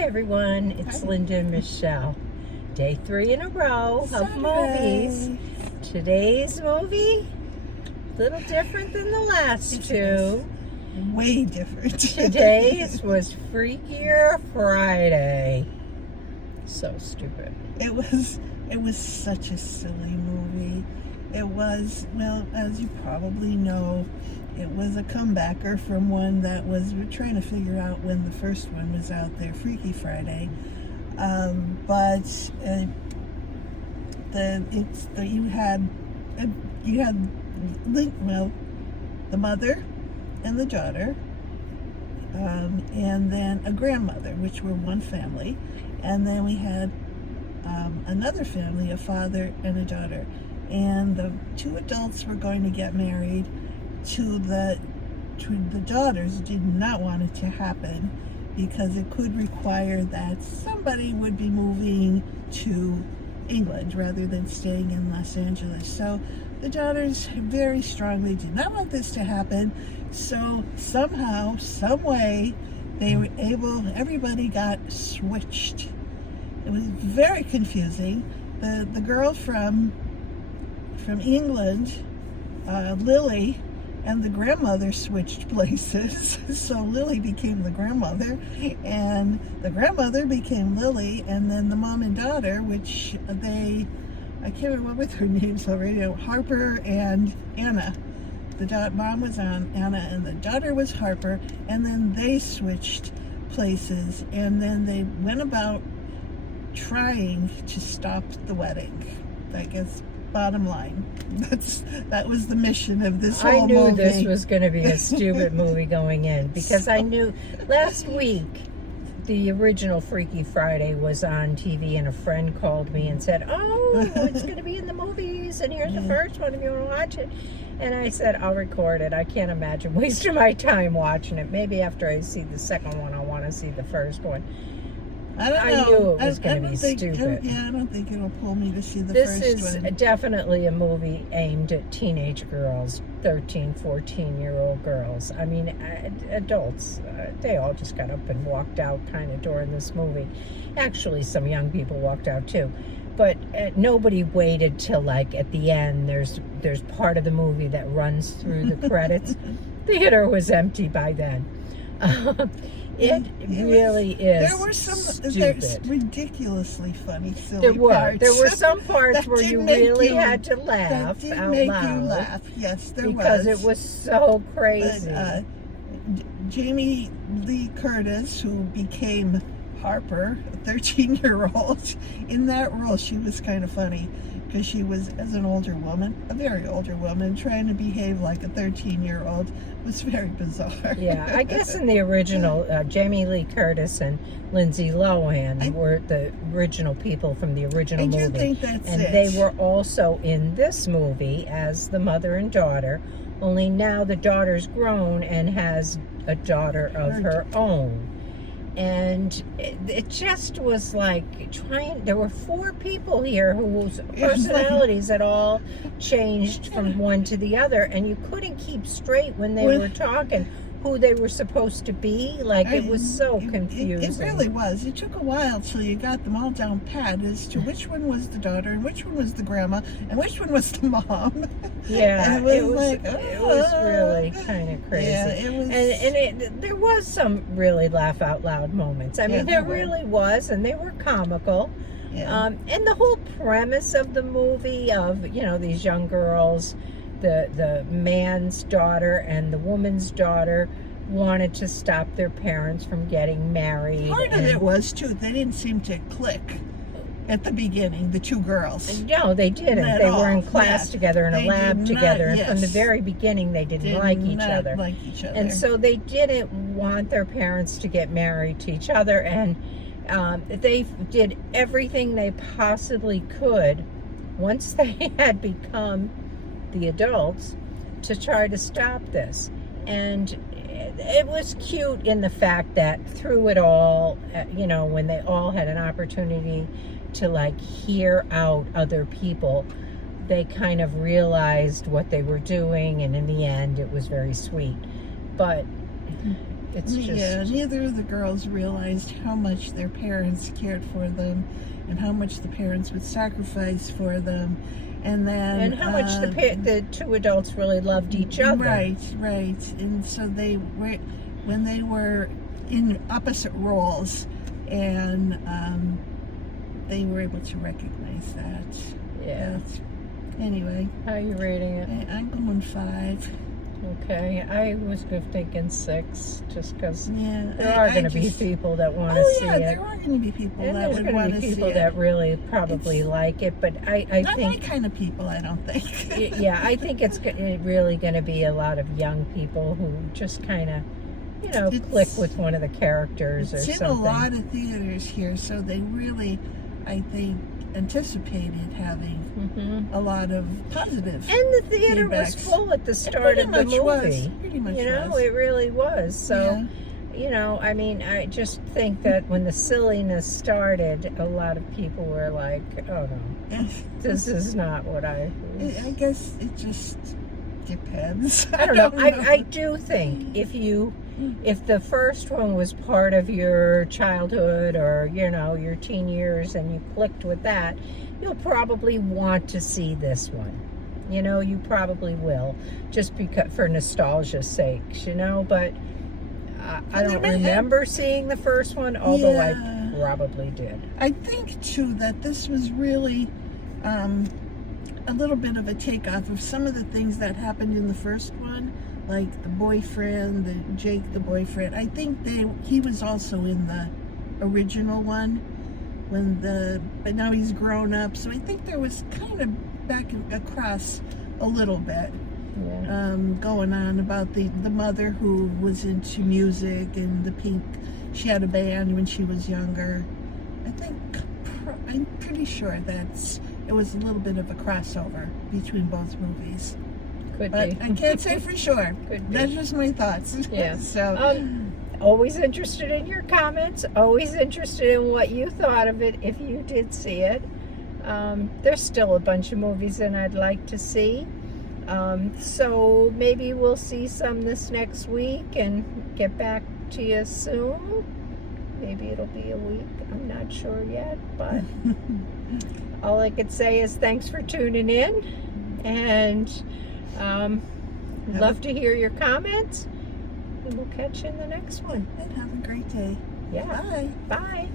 everyone, it's Linda and Michelle. Day 3 in a row of movies. Today's movie, a little different than the last two. Way different. Today's was Freakier Friday. So stupid. It was such a silly movie. It was, well, as you probably know, it was a comebacker from one that was, we're trying to figure out when the first one was out there, Freaky Friday. You had the mother and the daughter, and then a grandmother, which were one family, and then we had another family, a father and a daughter, and the two adults were going to get married. The daughters did not want it to happen because it could require that somebody would be moving to England rather than staying in Los Angeles. So the daughters very strongly did not want this to happen. So somehow, some way, they were able, everybody got switched. It was very confusing. The girl from England, Lily, and the grandmother switched places. So Lily became the grandmother, and the grandmother became Lily, and then the mom and daughter, which I can't remember their names already, Harper and Anna. The mom was Anna, and the daughter was Harper, and then they switched places, and then they went about trying to stop the wedding. I guess bottom line, that was the mission of this whole movie. I knew this was going to be a stupid movie going in, because I knew last week the original Freaky Friday was on TV, and a friend called me and said, oh, it's going to be in the movies, and here's the first one if you want to watch it. And I said, I'll record it. I can't imagine wasting my time watching it. Maybe after I see the second one, I'll want to see the first one. I knew it was going to be stupid. I don't think it'll pull me to see the first one. This is definitely a movie aimed at teenage girls, 13, 14-year-old girls. I mean, adults, they all just got up and walked out kind of during this movie. Actually, some young people walked out too. But nobody waited till, like, at the end. There's part of the movie that runs through the credits. The theater was empty by then. It really is. There were some ridiculously funny, silly parts. There were some parts that where you really had to laugh that did out make loud. You laugh. Yes, there because it was so crazy. But, Jamie Lee Curtis, who became Harper, a 13-year-old, in that role, she was kind of funny because she was, as an older woman, a very older woman, trying to behave like a 13-year-old. It was very bizarre. Yeah, I guess in the original, Jamie Lee Curtis and Lindsay Lohan were the original people from the original movie. I do think that's and they were also in this movie as the mother and daughter, only now the daughter's grown and has a daughter of her own. And it just was like there were 4 people here whose personalities had all changed from one to the other, and you couldn't keep straight when they were talking who they were supposed to be. Like, it was so confusing. It really was. It took a while till you got them all down pat as to which one was the daughter and which one was the grandma and which one was the mom. Yeah, it was really kind of crazy. Yeah, it was. And there was some really laugh out loud moments. I mean, there really was, and they were comical. Yeah. And the whole premise of the movie of, these young girls, the man's daughter and the woman's daughter wanted to stop their parents from getting married. Part of it was, too, they didn't seem to click at the beginning, the two girls. No, they didn't. They were in class together, in a lab together, and from the very beginning they didn't like each other. And so they didn't want their parents to get married to each other, and they did everything they possibly could once they had become the adults to try to stop this. And it was cute in the fact that through it all, when they all had an opportunity to, like, hear out other people, they kind of realized what they were doing, and in the end it was very sweet. But it's just... Yeah, neither of the girls realized how much their parents cared for them and how much the parents would sacrifice for them. And then... And how much the two adults really loved each other. Right. And so they were, when they were in opposite roles, and they were able to recognize that. Yeah. Anyway. How are you rating it? I'm going 5. Okay, I was thinking 6, just because there are going to be people that want to see it. There are going to be people and that would want to see it. there's going to be people that really probably like it, but I not think... my kind of people, I don't think. Yeah, I think it's really going to be a lot of young people who just kind of, click with one of the characters or something. It's in a lot of theaters here, so they really, I think, anticipated having a lot of positive and the theater was full at the start of the movie. Pretty much was. It really was. So, I mean, I just think that when the silliness started, a lot of people were like, oh no, this is not what I guess it just depends. I don't know. I do think if the first one was part of your childhood or, your teen years and you clicked with that, you'll probably want to see this one. You probably will, just because for nostalgia's sake, but I don't remember seeing the first one, although I probably did. I think, too, that this was really a little bit of a takeoff of some of the things that happened in the first one, like the boyfriend, Jake, the boyfriend. I think he was also in the original one but now he's grown up. So I think there was kind of back across a little bit going on about the mother who was into music and she had a band when she was younger. I'm pretty sure it was a little bit of a crossover between both movies. Could but be. I can't say for sure. Could be. That's just my thoughts. Yeah. So always interested in your comments. Always interested in what you thought of it if you did see it. There's still a bunch of movies and I'd like to see. So maybe we'll see some this next week and get back to you soon. Maybe it'll be a week. I'm not sure yet, but all I could say is thanks for tuning in, and love to hear your comments, and we'll catch you in the next one. And have a great day. Yeah. Bye. Bye.